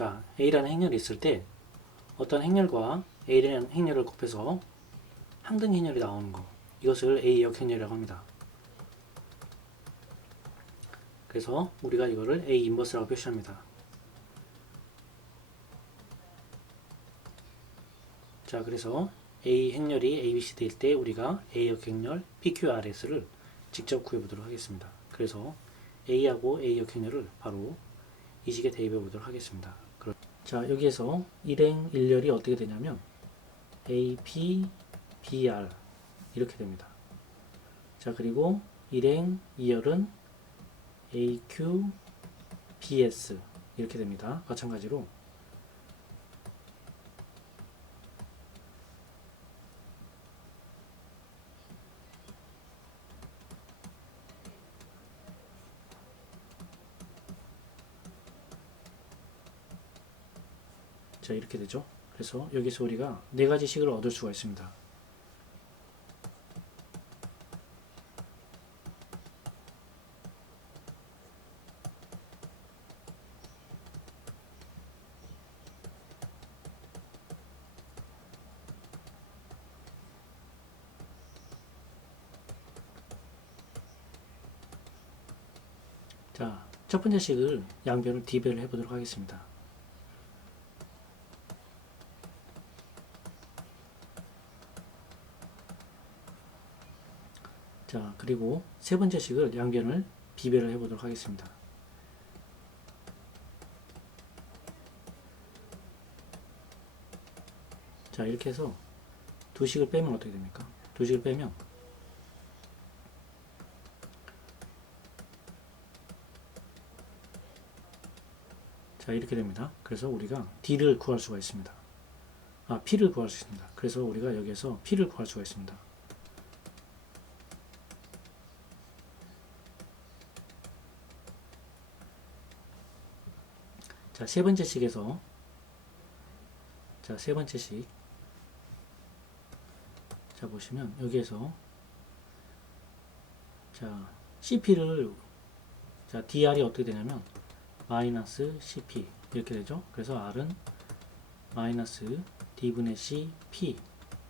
자, A라는 행렬이 있을 때 어떤 행렬과 A라는 행렬을 곱해서 항등 행렬이 나오는 거, 이것을 A 역행렬이라고 합니다. 그래서 우리가 이거를 A 인버스라고 표시합니다. 자, 그래서 A 행렬이 ABCD일 때 우리가 A 역행렬 PQRS를 직접 구해보도록 하겠습니다. 그래서 A하고 A 역행렬을 바로 이 식에 대입해 보도록 하겠습니다. 자, 여기에서 일행 일렬이 어떻게 되냐면 AP, BR 이렇게 됩니다. 자, 그리고 일행 2열은 AQ, BS 이렇게 됩니다. 마찬가지로 자, 이렇게 되죠. 그래서 여기서 우리가 네 가지 식을 얻을 수가 있습니다. 자, 첫 번째 식을 양변을 D배를 해보도록 하겠습니다. 자, 그리고 세 번째 식을 양변을 B배를 해보도록 하겠습니다. 자, 이렇게 해서 두 식을 빼면 어떻게 됩니까? 두 식을 빼면 자, 이렇게 됩니다. 그래서 우리가 D를 구할 수가 있습니다. P를 구할 수 있습니다. 그래서 우리가 여기에서 P를 구할 수가 있습니다. 자, 세 번째 식에서 자, 세 번째 식. 자, 보시면 여기에서 자, CP를 자, DR이 어떻게 되냐면 마이너스 CP 이렇게 되죠. 그래서 R은 마이너스 D분의 CP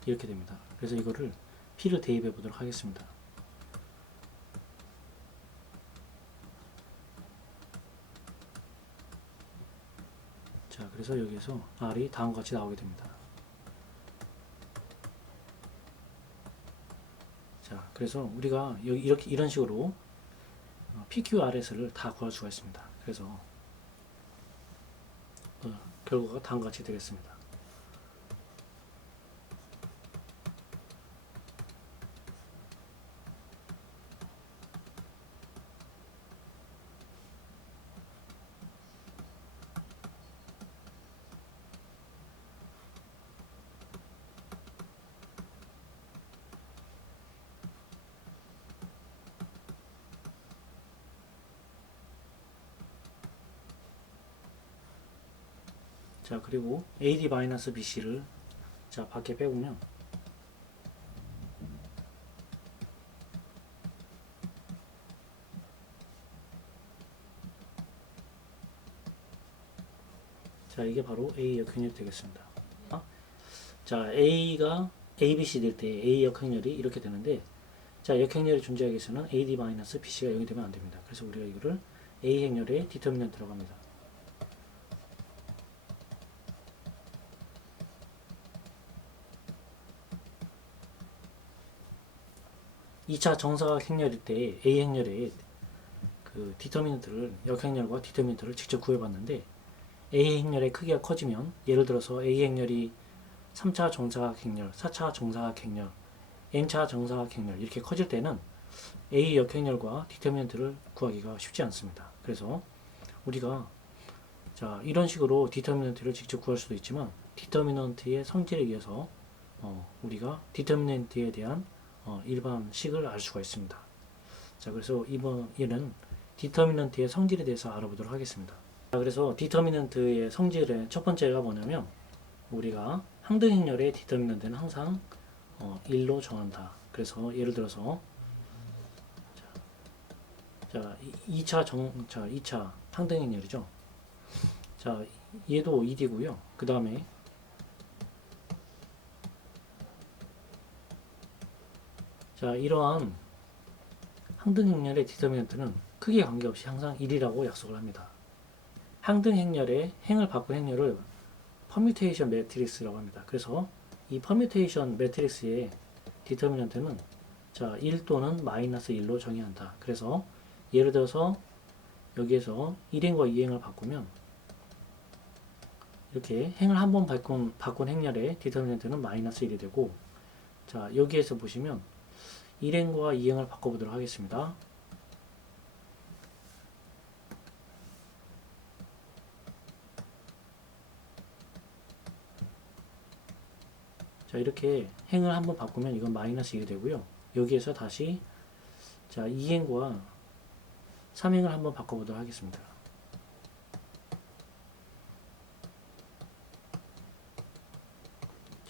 이렇게 됩니다. 그래서 이거를 P를 대입해 보도록 하겠습니다. 자, 그래서 여기에서 R이 다음과 같이 나오게 됩니다. 자, 그래서 우리가 이렇게 이런 식으로 PQRS를 다 구할 수가 있습니다. 그래서 결과가 다음과 같이 되겠습니다. 자, 그리고 AD-BC를 자, 밖에 빼보면 자, 이게 바로 A 역행렬이 되겠습니다. 자, A가 ABC일 때 A 역행렬이 이렇게 되는데, 자, 역행렬이 존재하기 위해서는 AD-BC가 0이 되면 안 됩니다. 그래서 우리가 이거를 A 행렬의 디터미넌트라고 합니다. (2차) 정사각 행렬일 때 A 행렬의 그 디터미넌트를 역행렬과 디터미넌트를 직접 구해봤는데, A 행렬의 크기가 커지면, 예를 들어서 A 행렬이 3차 정사각 행렬, 4차 정사각 행렬, n차 정사각 행렬 이렇게 커질 때는 A 역행렬과 디터미넌트를 구하기가 쉽지 않습니다. 그래서 우리가 자, 이런 식으로 디터미넌트를 직접 구할 수도 있지만, 디터미넌트의 성질에 의해서 우리가 디터미넌트에 대한 일반 식을 알 수가 있습니다. 자, 그래서 이번 얘는 디터미넌트의 성질에 대해서 알아보도록 하겠습니다. 자, 그래서 디터미넌트의 성질의 첫 번째가 뭐냐면, 우리가 항등 행렬의 디터미넌트는 항상 1로 정한다. 그래서 예를 들어서 자, 2차 항등 행렬이죠. 자, 얘도 1이고요. 그 다음에 자, 이러한 항등 행렬의 디터미넌트는 크기에 관계없이 항상 1이라고 약속을 합니다. 항등 행렬의 행을 바꾼 행렬을 퍼뮤테이션 매트릭스라고 합니다. 그래서 이 퍼뮤테이션 매트릭스의 디터미넌트는 자, 1 또는 마이너스 1로 정의한다. 그래서 예를 들어서 여기에서 1행과 2행을 바꾸면 이렇게 행을 한 번 바꾼 행렬의 디터미넌트는 마이너스 1이 되고, 자, 여기에서 보시면 1행과 2행을 바꿔보도록 하겠습니다. 자, 이렇게 행을 한번 바꾸면 이건 마이너스 1이 되고요. 여기에서 다시 자, 2행과 3행을 한번 바꿔보도록 하겠습니다.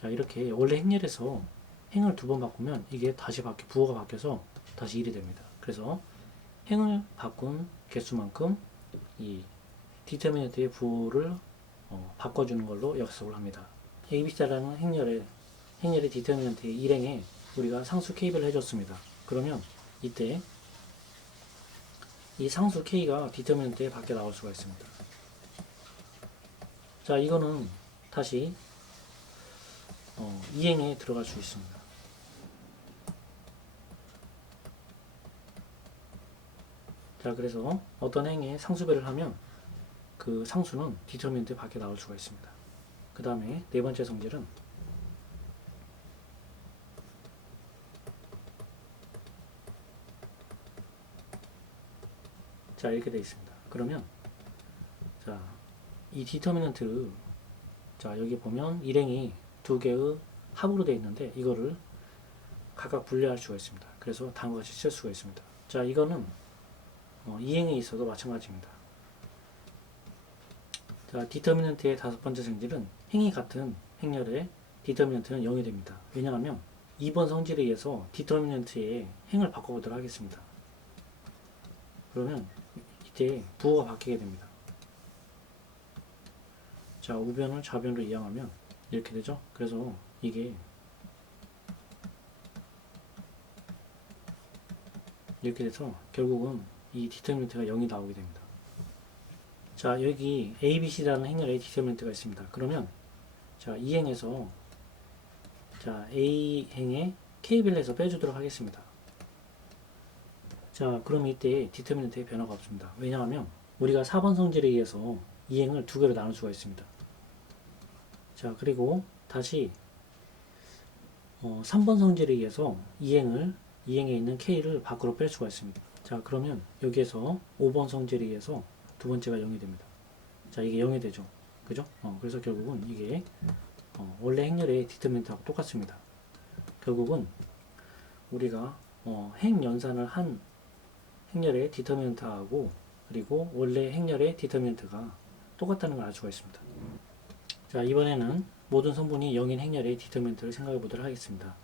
자, 이렇게 원래 행렬에서 행을 두 번 바꾸면 이게 다시 부호가 바뀌어서 다시 1이 됩니다. 그래서 행을 바꾼 개수만큼 이 디터미넌트의 부호를 바꿔주는 걸로 약속을 합니다. ABC라는 행렬의 디터미넌트의 1행에 우리가 상수 K배를 해줬습니다. 그러면 이때 이 상수 K가 디터미넌트에 밖에 나올 수가 있습니다. 자, 이거는 다시 2행에 들어갈 수 있습니다. 자, 그래서 어떤 행에 상수배를 하면 그 상수는 디터미넌트 밖에 나올 수가 있습니다. 그 다음에 네 번째 성질은 자, 이렇게 되어 있습니다. 그러면 자, 이 디터미넌트 자, 여기 보면 일행이 두 개의 합으로 되어 있는데 이거를 각각 분리할 수가 있습니다. 그래서 다음과 같이 쓸 수가 있습니다. 자, 이거는 이행에 있어도 마찬가지입니다. 자, 디터미넌트의 다섯 번째 성질은 행이 같은 행렬의 디터미넌트는 0이 됩니다. 왜냐하면 2번 성질에 의해서 디터미넌트의 행을 바꿔보도록 하겠습니다. 그러면 이때 부호가 바뀌게 됩니다. 자, 우변을 좌변으로 이항하면 이렇게 되죠. 그래서 이게 이렇게 돼서 결국은 이 디터미넌트가 0이 나오게 됩니다. 자, 여기 ABC라는 행렬에 디터미넌트가 있습니다. 그러면 자, 이 행에서 자, A 행에 K벨에서 빼주도록 하겠습니다. 자, 그럼 이때 디터미넌트에 변화가 없습니다. 왜냐하면 우리가 4번 성질에 의해서 이 행을 두 개로 나눌 수가 있습니다. 자, 그리고 다시 3번 성질에 의해서 이 행에 있는 K를 밖으로 뺄 수가 있습니다. 자, 그러면 여기에서 5번 성질에 의해서 두 번째가 0이 됩니다. 자, 이게 0이 되죠. 그죠? 그래서 결국은 이게 원래 행렬의 디터미넌트하고 똑같습니다. 결국은 우리가 행 연산을 한 행렬의 디터미넌트하고 그리고 원래 행렬의 디터미넌트가 똑같다는 걸 알 수가 있습니다. 자, 이번에는 모든 성분이 0인 행렬의 디터미넌트를 생각해 보도록 하겠습니다.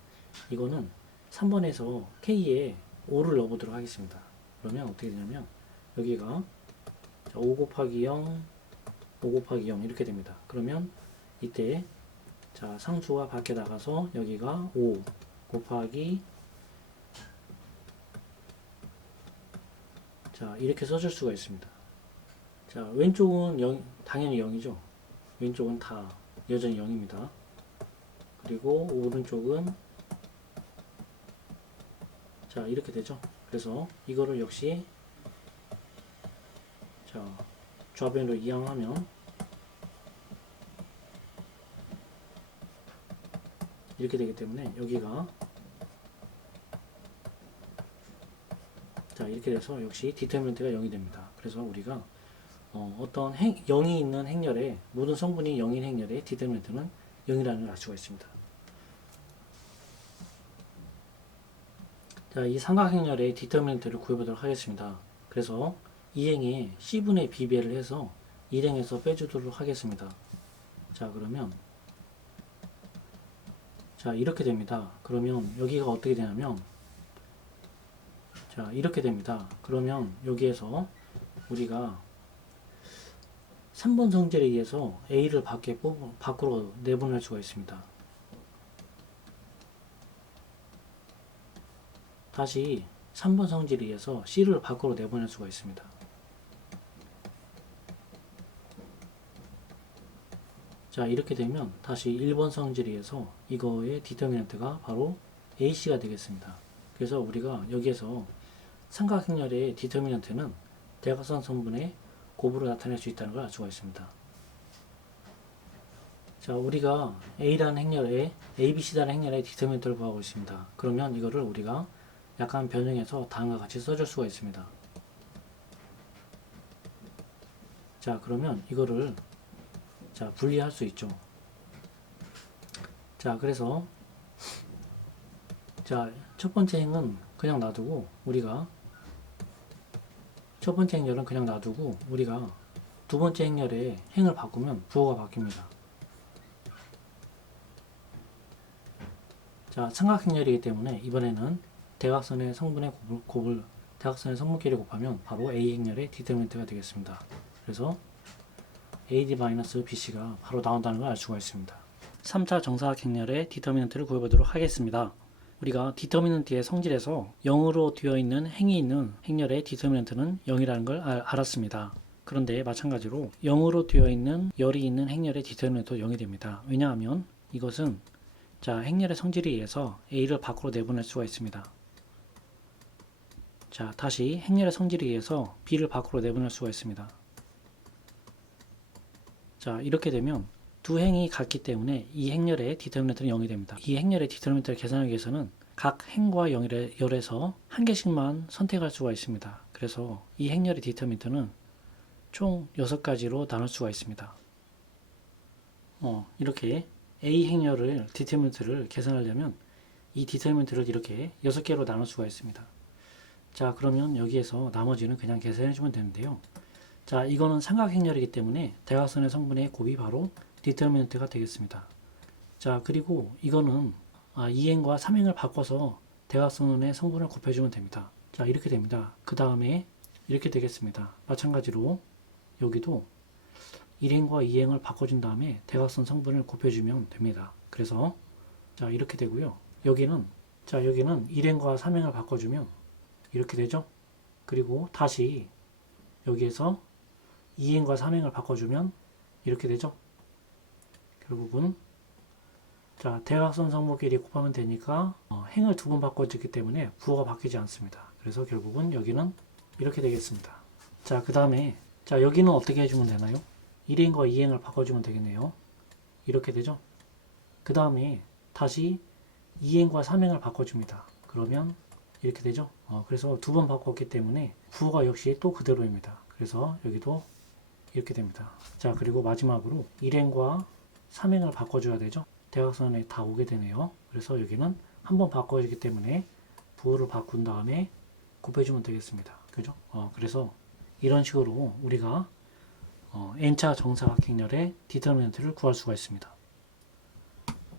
이거는 3번에서 K에 5를 넣어보도록 하겠습니다. 그러면 어떻게 되냐면 여기가 5 곱하기 0, 5 곱하기 0 이렇게 됩니다. 그러면 이때 자, 상수가 밖에 나가서 여기가 5 곱하기 자, 이렇게 써줄 수가 있습니다. 자, 왼쪽은 0, 당연히 0이죠. 왼쪽은 다 여전히 0입니다. 그리고 오른쪽은 자, 이렇게 되죠. 그래서 이거를 역시 자, 좌변으로 이항하면 이렇게 되기 때문에 여기가 자, 이렇게 돼서 역시 디터미넌트가 0이 됩니다. 그래서 우리가 어떤 0이 있는 행렬에 모든 성분이 0인 행렬의 디터미넌트는 0이라는 걸 알 수가 있습니다. 자, 이 삼각행렬의 디터미넌트를 구해보도록 하겠습니다. 그래서 이 행에 C분의 B배를 해서 1행에서 빼주도록 하겠습니다. 자, 그러면 자, 이렇게 됩니다. 그러면 여기가 어떻게 되냐면 자, 이렇게 됩니다. 그러면 여기에서 우리가 3번 성질에 의해서 A를 밖으로 내보낼 수가 있습니다. 다시 3번 성질에 의해서 C를 밖으로 내보낼 수가 있습니다. 자, 이렇게 되면 다시 1번 성질에 의해서 이거의 디터미넌트가 바로 AC가 되겠습니다. 그래서 우리가 여기에서 삼각행렬의 디터미넌트는 대각선 성분의 곱으로 나타낼 수 있다는 걸 알 수가 있습니다. 자, 우리가 A라는 행렬에 ABC라는 행렬의 디터미넌트를 구하고 있습니다. 그러면 이거를 우리가 약간 변형해서 다음과 같이 써줄 수가 있습니다. 자, 그러면 이거를 자, 분리할 수 있죠. 자, 그래서 자, 첫 번째 행은 그냥 놔두고 우리가 첫 번째 행렬은 그냥 놔두고 우리가 두 번째 행렬에 행을 바꾸면 부호가 바뀝니다. 자, 삼각행렬이기 때문에 이번에는 대각선의 성분의 대각선의 성분끼리 곱하면 바로 A 행렬의 디터미넌트가 되겠습니다. 그래서 AD-BC가 바로 나온다는 걸 알 수가 있습니다. 3차 정사각행렬의 디터미넌트를 구해보도록 하겠습니다. 우리가 디터미넌트의 성질에서 0으로 되어 있는 행이 있는 행렬의 디터미넌트는 0이라는 걸 알았습니다. 그런데 마찬가지로 0으로 되어 있는 열이 있는 행렬의 디터미넌트도 0이 됩니다. 왜냐하면 이것은 자, 행렬의 성질에 의해서 A를 밖으로 내보낼 수가 있습니다. 자, 다시 행렬의 성질에 의해서 B를 밖으로 내보낼 수가 있습니다. 자, 이렇게 되면 두 행이 같기 때문에 이 행렬의 디터미넌트는 0이 됩니다. 이 행렬의 디터미넌트를 계산하기 위해서는 각 행과 열에서 한 개씩만 선택할 수가 있습니다. 그래서 이 행렬의 디터미넌트는 총 6가지로 나눌 수가 있습니다. 이렇게 A 행렬을 디터미넌트를 계산하려면 이 디터미넌트를 이렇게 6개로 나눌 수가 있습니다. 자, 그러면 여기에서 나머지는 그냥 계산해 주면 되는데요. 자, 이거는 삼각행렬이기 때문에 대각선의 성분의 곱이 바로 디터미넌트가 되겠습니다. 자, 그리고 이거는 2행과 3행을 바꿔서 대각선의 성분을 곱해주면 됩니다. 자, 이렇게 됩니다. 그 다음에 이렇게 되겠습니다. 마찬가지로 여기도 1행과 2행을 바꿔준 다음에 대각선 성분을 곱해주면 됩니다. 그래서 자, 이렇게 되고요. 여기는 1행과 3행을 바꿔주면 이렇게 되죠. 그리고 다시 여기에서 2행과 3행을 바꿔주면 이렇게 되죠. 결국은 자, 대각선 성분끼리 곱하면 되니까 행을 두 번 바꿔주기 때문에 부호가 바뀌지 않습니다. 그래서 결국은 여기는 이렇게 되겠습니다. 자, 그 다음에 자, 여기는 어떻게 해주면 되나요? 1행과 2행을 바꿔주면 되겠네요. 이렇게 되죠. 그 다음에 다시 2행과 3행을 바꿔줍니다. 그러면 이렇게 되죠. 그래서 두 번 바꿨기 때문에 부호가 역시 또 그대로입니다. 그래서 여기도 이렇게 됩니다. 자, 그리고 마지막으로 1행과 3행을 바꿔줘야 되죠. 대각선에 다 오게 되네요. 그래서 여기는 한번 바꿔주기 때문에 부호를 바꾼 다음에 곱해주면 되겠습니다. 그죠? 그래서 이런 식으로 우리가 n차 정사각행렬의 디터미넌트를 구할 수가 있습니다.